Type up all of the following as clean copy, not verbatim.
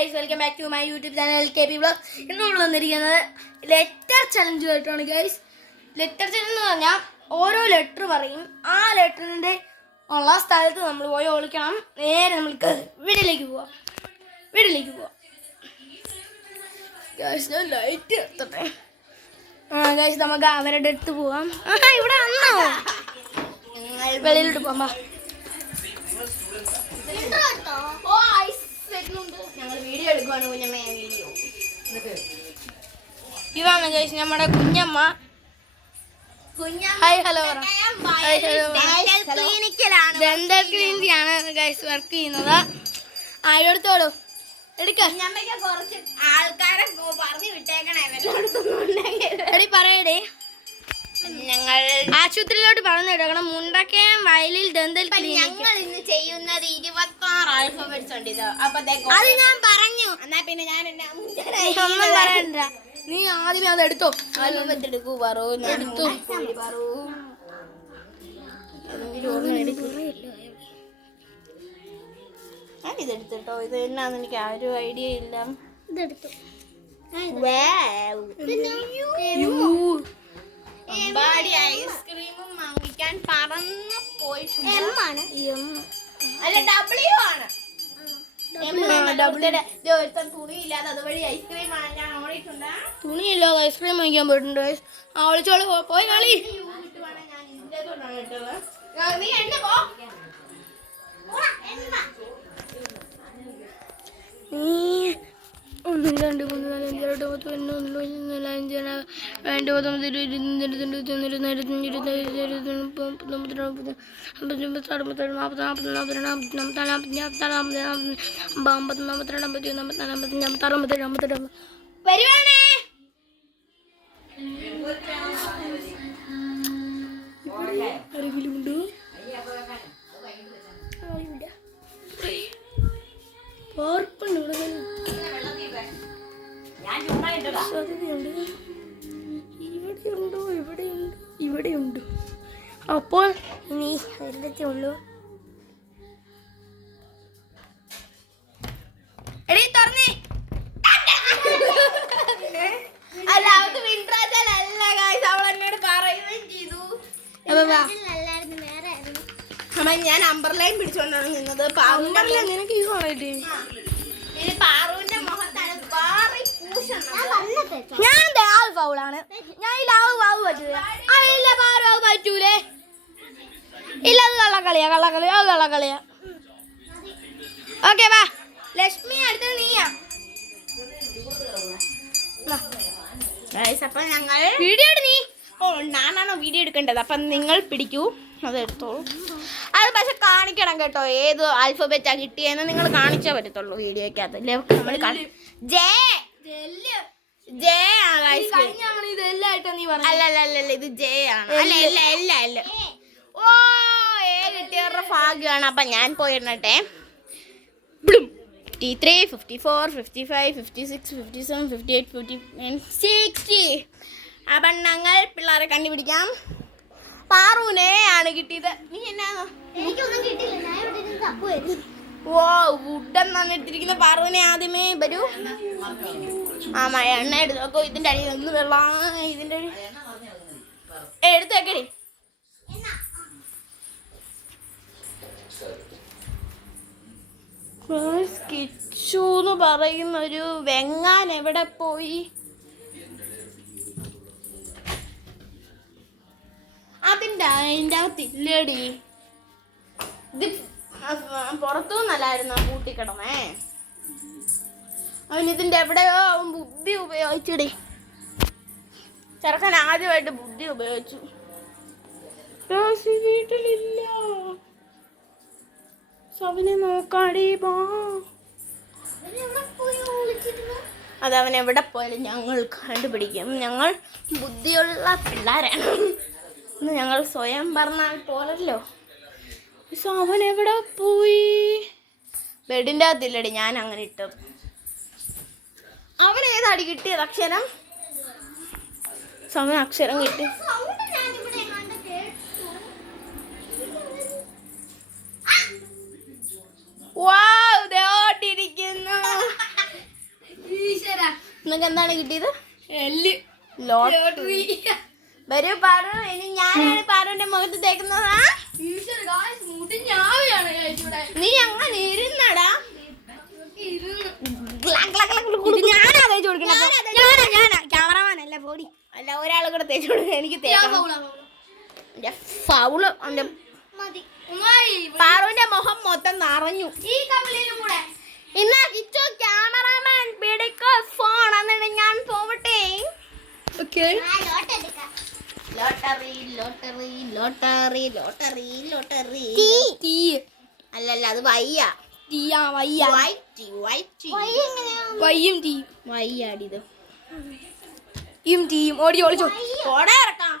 Guys, welcome back to my YouTube channel KP vlog. ഇന്ന് നമ്മൾ വന്നിരിക്കുന്നത് ലെറ്റർ ചലഞ്ചുമായിട്ടാണ് ഗൈസ്. ലെറ്റർ ചലഞ്ച് എന്ന് പറഞ്ഞാൽ ഓരോ ലെറ്റർ പറയും, ആ ലെറ്ററിൻ്റെ ഉള്ള സ്ഥലത്ത് നമ്മൾ പോയി ഒളിക്കണം. നേരെ നമ്മൾക്ക് വീട്ടിലേക്ക് പോവാം. ഗൈസ്, ഞാൻ ലൈറ്റ് എടുത്തോട്ടെ. ഗൈസ്, നമുക്ക് അവരുടെ അടുത്ത് പോവാം. ഇവിടെ വന്നോ? വെളിയിലോട്ട് പോവാം. ഞങ്ങൾ വീഡിയോ എടുക്കുവാണ് കുഞ്ഞമ്മ. വീഡിയോ ഇതാണ് ഗൈസ് നമ്മുടെ കുഞ്ഞമ്മ. Hi hello. ഡെന്റൽ ക്ലിനിക്കിലാണ് ഗൈസ് വർക്ക് ചെയ്യുന്നത്. എടുത്തോളൂ, എടുക്ക. കുറച്ച് ആൾക്കാരെ പറഞ്ഞു വിട്ടേക്കണേ. എടി പറയടേ. ഞങ്ങൾ ആശുപത്രിയിലോട്ട് പറഞ്ഞു വിടണം. മുണ്ടക്കയം വയലിൽ ഡെന്റൽ ക്ലിനിക്. ഞങ്ങൾ ഇന്ന് ചെയ്യുന്നത് 26 ആൽഫബറ്റ്സ് ഉണ്ട്. ഇത് അത് ഞാൻ പറഞ്ഞു. എന്നാ പിന്നെ ഞാൻ ഒന്നും പറയണ്ട, നീ ആദ്യമേ അത് എടുത്തോ. ആൽഫബറ്റ് എടുക്കൂ. എടുത്തു. ഞാൻ ഇതെടുത്തിട്ടോ. ഇത് എന്നാന്ന് എനിക്ക് ആ ഒരു ഐഡിയ ഇല്ല. ഇതെടുത്തു. ഐസ്ക്രീമും വാങ്ങിക്കാൻ പറന്ന് പോയിട്ടുണ്ട്. അല്ല, W ആണ്. തുണിയില്ലാതെ അതുവഴി ഐസ്ക്രീം വാങ്ങാൻ ഓടിയിട്ടുണ്ട്. തുണിയില്ലാതെ ഐസ്ക്രീം വാങ്ങിക്കാൻ പോയിട്ടുണ്ട്. വിളിച്ചോളൂ, പോയി കളി. നീ എണ്ണ പോ. ഒന്ന് രണ്ട് മൂന്ന് നാല് അഞ്ച് ആറ് എട്ട് പത്ത് 11 അറിവിലുണ്ടോ? പാർപ്പുണ്ട് ഇവിടെയുണ്ട്. അപ്പോൾ ഇനി ഒരിടത്തേ ഉള്ളൂ. എടീ തുറന്നേ. അല്ല, അവർക്ക് വിൻട്രാജല്ല ഗൈസ്. അവൾ എന്നോട് പറയുകയും ചെയ്തു. അമ്മ, ഞാൻ അംബർലൈൻ പിടിച്ചോണ്ടാണ് നിന്നത്. നിനക്ക് ഈ പറയട്ടെ. പാറുവിന്റെ മുഖത്താണ് പാറി പൂശണം. ഞാൻ ഫൗളാണ്. ഞാൻ ഈ ലാവ് പറ്റൂല. അതില്ല, പാറു പറ്റൂലേ. ഇല്ല, അത് കള്ളക്കളിയാ. ഓക്കെ, വാ. ലക്ഷ്മി അടുത്തത് നീയാ. അപ്പൊ ഞങ്ങൾ വീഡിയോ എടു. നീ ഞാനാണോ വീഡിയോ എടുക്കേണ്ടത്? അപ്പം നിങ്ങൾ പിടിക്കൂ, അതെടുത്തോളൂ. അത് പക്ഷെ കാണിക്കണം കേട്ടോ, ഏത് ആൽഫബറ്റാ കിട്ടിയെന്ന് നിങ്ങൾ കാണിച്ചേ പറ്റത്തുള്ളൂ വീഡിയോക്കകത്ത്. നമ്മൾ അല്ല, ഇത് ജെ ആണ്. അല്ല. ഓ, കിട്ടിയവരുടെ ഭാഗ്യമാണ്. അപ്പം ഞാൻ പോയിരുന്നട്ടെ. 53, 54, 55, 56, 57, 58, 59, 60. അപ്പം ഞങ്ങൾ പിള്ളേരെ കണ്ടുപിടിക്കാം. പാറുവിനെ ആണ് കിട്ടിയത്. നീ എന്നാ? ഓ, വുഡെന്നാണ് ഇട്ടിരിക്കുന്ന. പാറുവിനെ ആദ്യമേ വരൂ. എണ്ണ എടുത്ത് നോക്കോ. ഇതിന്റെ അടിയിൽ ഒന്ന് വെള്ളം. ഇതിന്റെ എടുത്ത് വെക്കടി. കിച്ചു എന്ന് പറയുന്ന ഒരു വെങ്ങാൻ എവിടെ പോയി? അതിൻ്റെ അകത്തില്ലേടി. ഇത് പുറത്തുനിന്നല്ലായിരുന്നു കൂട്ടിക്കിടന്നേ. അവൻ ഇതിൻ്റെ എവിടെയോ അവൻ ബുദ്ധി ഉപയോഗിച്ചിടി. ചെറുക്കൻ ആദ്യമായിട്ട് ബുദ്ധി ഉപയോഗിച്ചു. വീട്ടിലില്ല. അവനെ നോക്കാടി. അതവൻ എവിടെ പോയാലും ഞങ്ങൾ കണ്ടുപിടിക്കും. ഞങ്ങൾ ബുദ്ധിയുള്ള പിള്ളേരാണ്. ഞങ്ങൾ സ്വയം പറഞ്ഞാൽ പോലല്ലോ. അവൻ എവിടെ പോയി? ബെഡിൻ്റെ അകത്തില്ലടി, ഞാൻ അങ്ങനെ ഇട്ടു. അവൻ ഏതാടി കിട്ടിയത് അക്ഷരം? അവൻ അക്ഷരം കിട്ടി. നിങ്ങൾക്ക് എന്താണ് കിട്ടിയത്? എല്ല് ലോട്ടറി. വരൂ പാറു, ഇനി ഞാനാണ് പാറുവിന്റെ മുഖത്ത് തേക്കുന്നതാ. നീ അങ്ങനെ ഇരുന്നടാ. ഞാനാ തേച്ചു കൊടുക്കണേ. ഞാനാ ക്യാമറമാനല്ല ബോഡി. അല്ല, ഒരാൾ കൂടെ തേച്ചു കൊടുക്കുക. എനിക്ക് തേക്കണം. ഫൗള്. പാറുവിന്റെ മുഖം മൊത്തം നിറഞ്ഞു. ഈ കമ്പനിയിലും കൂടെ ഇന്നാ കിച്ചു ക്യാമറാമാൻ പിടിക്കോ ഫോൺ. എന്നിട്ട് ഞാൻ പോവട്ടെ. Okay. Lottery lottery lottery lottery lottery. തീ അല്ലല്ല, അത് വയ്യ. തീയാ വയ്യ. വൈറ്റ് വൈറ്റ് വയ്യും തീ വയ്യാടിത്. തീയും തീയും ഓടി ഓടിച്ചോ. കോടെ ഇറക്കാം.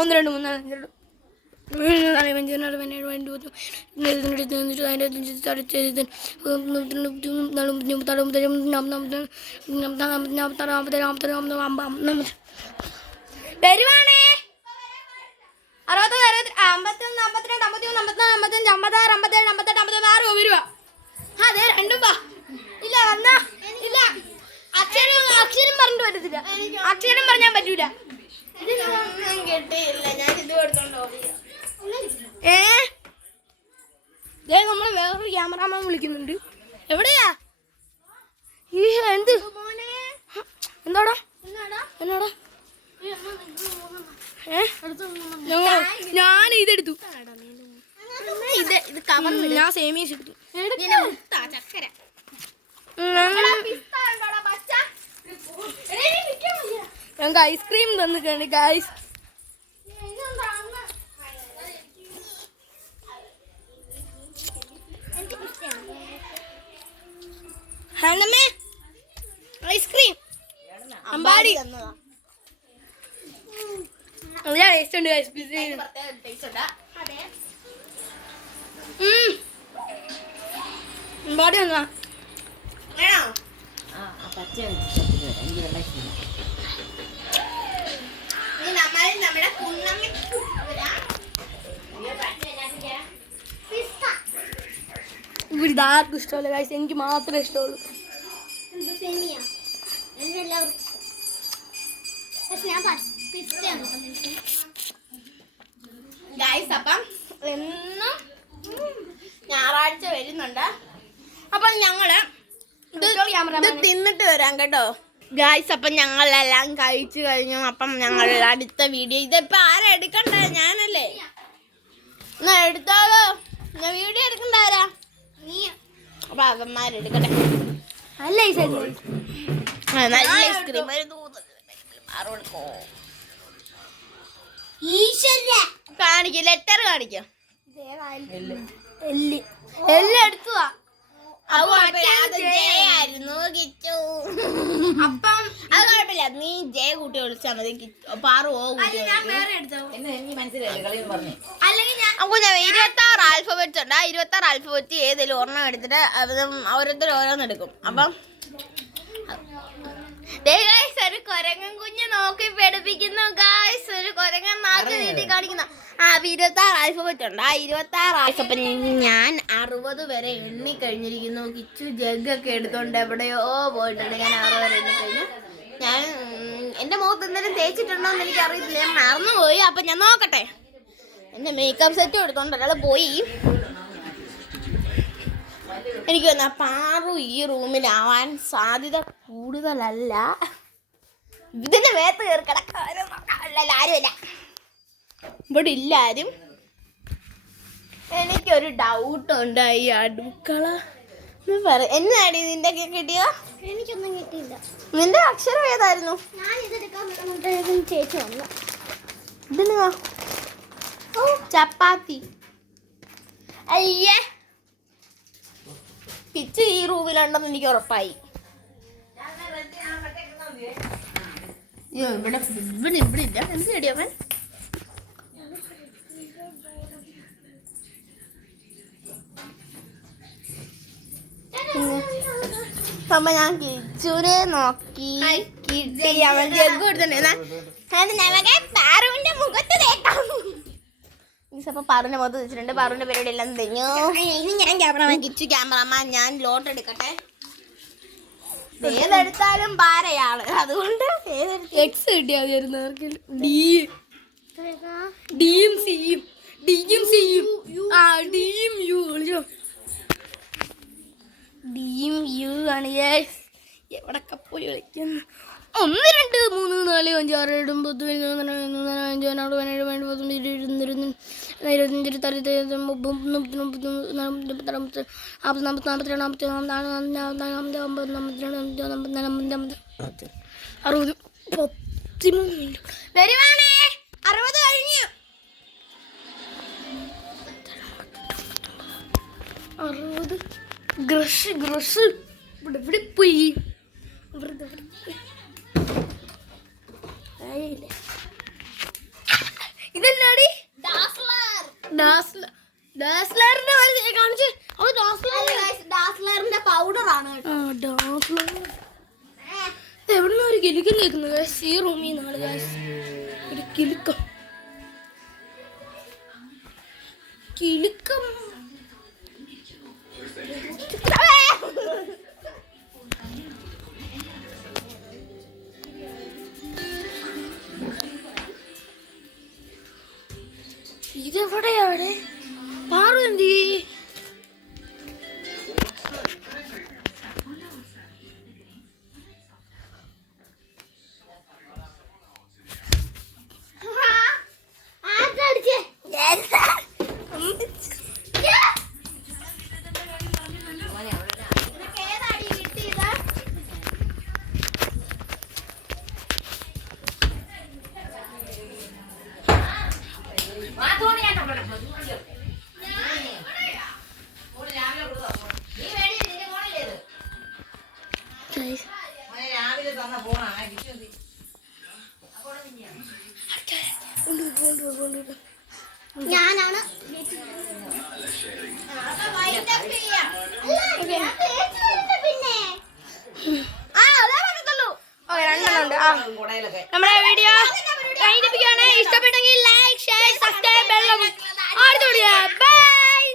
1 2 3 4 5 6 7 8 വരുവാണേ. 61 വരുവാ. അതെ രണ്ടും വാ. ഇല്ല വന്നാ ഇല്ല. അക്ഷരം പറഞ്ഞിട്ട് വരത്തില്ല. അക്ഷരം പറഞ്ഞാൻ പറ്റൂല. കിട്ടിയില്ല. ഞാൻ ഇത് കൊടുത്തോണ്ട് ഓടിയ. നമ്മള് വേറൊരു ക്യാമറാമാൻ വിളിക്കുന്നുണ്ട്. എവിടെയാ ഈ എന്ത് എന്താടാ എന്നാടാ? ഞാൻ ഇതെടുത്തു. ഇത് കവർ ഞാൻ സേമിയസ് എടുത്തു. ചക്കര. ഞങ്ങൾക്ക് ഐസ്ക്രീം തന്നിട്ടുണ്ട് ഗൈസ്. ഐസ്ക്രീം അമ്പാടി നല്ല ടേസ്റ്റ് ഉണ്ട് ഗൈസ്. അമ്പാടി വന്നാ നമ്മുടെ കുന്നമ്മ ഇവിടെ ഇതാർക്കും ഇഷ്ടമല്ല ഗൈസ്. എനിക്ക് മാത്രമേ ഇഷ്ടമുള്ളൂ. ഗൈസ്, അപ്പം എന്നും ഞായറാഴ്ച വരുന്നുണ്ട്. അപ്പം ഞങ്ങള് ഇത് തിന്നിട്ട് വരാം കേട്ടോ ഗൈസ്. അപ്പം ഞങ്ങളെല്ലാം കഴിച്ചു കഴിഞ്ഞു. അപ്പം ഞങ്ങൾ അടുത്ത വീഡിയോ ഇതിപ്പോ ആരാ എടുക്കണ്ടേ? ഞാനല്ലേ. എന്നാ എടുത്താലോ? ഞാൻ വീഡിയോ എടുക്കണ്ട ആരാ? നീ. അപ്പൊ അവന്മാരെടുക്കട്ടെ. നല്ല നല്ല ഐസ്ക്രീം കാണിക്ക. ലെറ്റർ കാണിക്കാം. എല്ലാം എടുത്തുവാ. അപ്പം അത് കുഴപ്പമില്ല. നീ ജയ കൂട്ടി വിളിച്ചാൽ മതി. പാറു ഓ കൂട്ടി. അപ്പൊ ഞാൻ 26 ആൽഫബറ്റ്സ് ഉണ്ട്. ആ 26 ആൽഫബറ്റ് ഏതെങ്കിലും ഒരെണ്ണം എടുത്തിട്ട് ഓരോരുത്തർ ഓരോന്ന് എടുക്കും. അപ്പം ഒരു കൊരങ്ങൻ കുഞ്ഞ് നോക്കി പഠിപ്പിക്കുന്നു ഗായ്സ്. ഒരു കൊരങ്ങൻ നാക്ക് നീട്ടി കാണിക്കുന്ന. 26 ആൽഫബറ്റ് ഉണ്ട്. ആ 26 ആൽഫബറ്റ് ഞാൻ 60 വരെ എണ്ണി കഴിഞ്ഞിരിക്കുന്നു. കിച്ചു ജഗ്ഗൊക്കെ എടുത്തോണ്ട് എവിടെയോ പോയിട്ടുണ്ട്. ഞാൻ 60 വരെ എണ്ണി കഴിഞ്ഞു. ഞാൻ എൻ്റെ മുഖത്ത് എന്തെങ്കിലും തേച്ചിട്ടുണ്ടോ എന്ന് എനിക്ക് അറിയത്തില്ല. ഞാൻ മറന്നുപോയി. അപ്പം ഞാൻ നോക്കട്ടെ. എൻ്റെ മേക്കപ്പ് സെറ്റും എടുത്തോണ്ട് ഒരാൾ പോയി. എനിക്ക് തോന്നുന്നു പാറു ഈ റൂമിലാവാൻ സാധ്യത കൂടുതലല്ല. ഇതിന്റെ മേത്ത് കയറി കിടക്കാനും ആരുമില്ല. ഇവിടെ ഇല്ലാരും. എനിക്കൊരു ഡൗട്ടുണ്ട്. ഈ അടുക്കള എന്നാടി നിന്റെ കിട്ടിയോ? എനിക്കൊന്നും കിട്ടിയില്ല. നിന്റെ അക്ഷരം ഏതായിരുന്നു? ചേച്ചി വന്നു. ഇതിന് ചപ്പാത്തി. അയ്യേ, പിച്ച് ഈ റൂമിലുണ്ടെന്ന് എനിക്ക് ഉറപ്പായി. ഇവിടെ ഇവിടെ ഇല്ല. എന്ത് കേടിയവൻ? അപ്പൊ ഞാൻ കിച്ചുനെ നോക്കി കിട്ടി. അവൻ ജഗ് കൊടുത്തിട്ടുണ്ട്. പാറുവിന്റെ മുഖത്ത് തേക്കാം. അപ്പൊ പാറുവിന്റെ മുഖത്ത് വെച്ചിട്ടുണ്ട്. പാറുവിന്റെ പരിപാടി എല്ലാം തെഞ്ഞു. ഞാൻ ക്യാമറമാൻ, കിച്ചു ക്യാമറമാൻ. ഞാൻ ലോട്ട് എടുക്കട്ടെ. ഏതെടുത്താലും പാരയാണ്, അതുകൊണ്ട് എക്സ് കിട്ടിയാൽ മതിയായിരുന്നു ആർക്കെങ്കിലും. ഡിയും സിയും ആ ഡിയും യു കളിച്ചോ. ഡിയും യു ആണ് എവിടെ കപ്പോലി കളിക്കുന്നു. 1 2 3 4 5 6 7 8 9 10 വരുവാണേ. 60 കഴിഞ്ഞു. 60 ഗ്രഷ് ഇവിടെ പോയി. ഇതെന്നാടി ഡാസ്ലറിന്റെ കാണിച്ച്. ഡാസ്ലറിന്റെ പൗഡറാണ്. എവിടുന്ന ഒരു കിലുക്കം കേൾക്കുന്നത്? ഈ റൂമിൽ നിന്നാണ് ഒരു കിലുക്കം. ഇതെവിടെയാണ് പാറു? എന്തി ഞാനാണ്. നമ്മുടെ വീഡിയോ ഇഷ്ടപ്പെട്ടെങ്കിൽ ലൈക്ക് ഷെയർ സബ്സ്ക്രൈബ് ബെൽ